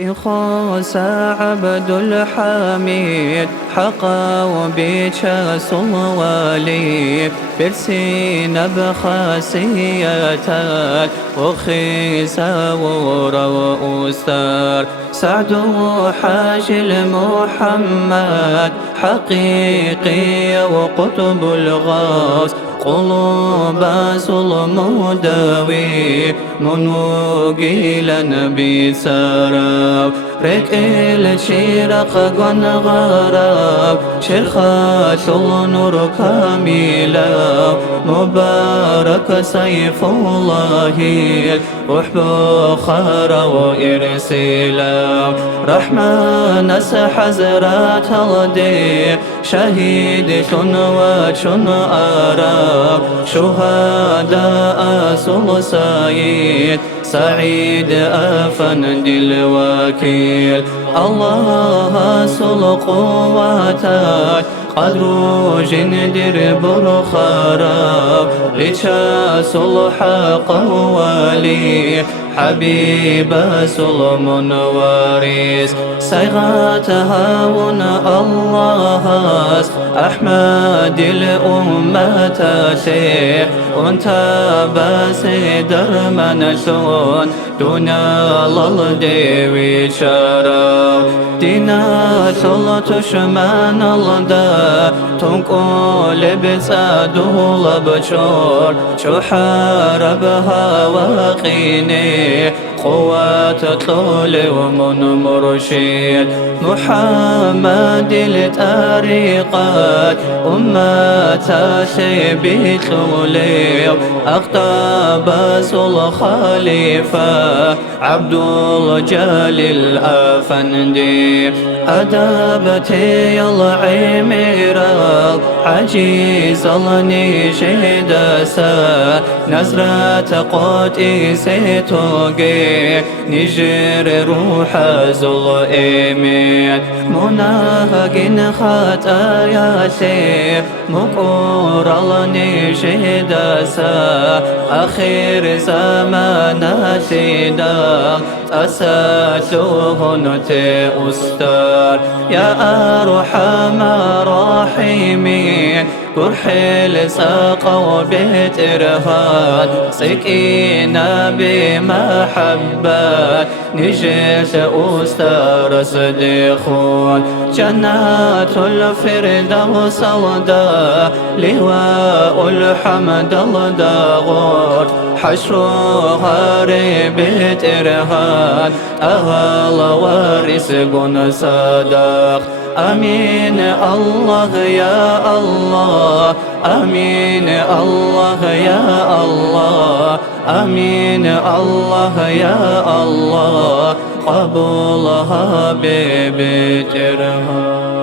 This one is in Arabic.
يخوس عبد الحميد حقا وبيتش صلوالي برسين بخاسية وخيسا وأستار سعد حاج المحمد حقيقي وقطب الغوث قلوب ظلم داوي منوقيلا بسراب رك الشرق غراب شرخات النور كاملا مبارك سيف الله وحب خار وإرسلا رحمن حزرات الدي شهيد وشن أرى شهداء سعيد سعيد أفندي الوكيل الله قواتك قدر جندر برخارا لشا صلح قوالي حبيب سلم واريس صيغات هاون الله أحمد الأمة شيخ وانت بسدر منشون دون الدي وشرف دينا سلط شمان الدا تنقل بساده لبشور شحاربها وقيني قوات طول ومن مرشد محمد الطريقات أمة سيبي طولي أقطاب الخليفة عبد الجليل الأفندي أدابتي العميرة عجيز النشيد سا نزرة قوتي سيتوقي نجر روح ظلئمين مناهق خطاياتي مقور النشيد سا أخير زماناتي دا أساسهن أستار يا أرحم الراحمين كرحل ساق وبيت إرهاد سكينة بمحبة نجيت أستار صديقون جنات الفردوس الدا لواء الحمد الداغور حشرها ربيت إرهاد أغال وارث قن صدق أمين الله يا الله أمين الله يا الله أمين الله يا الله قبولها ببيت إرهاد.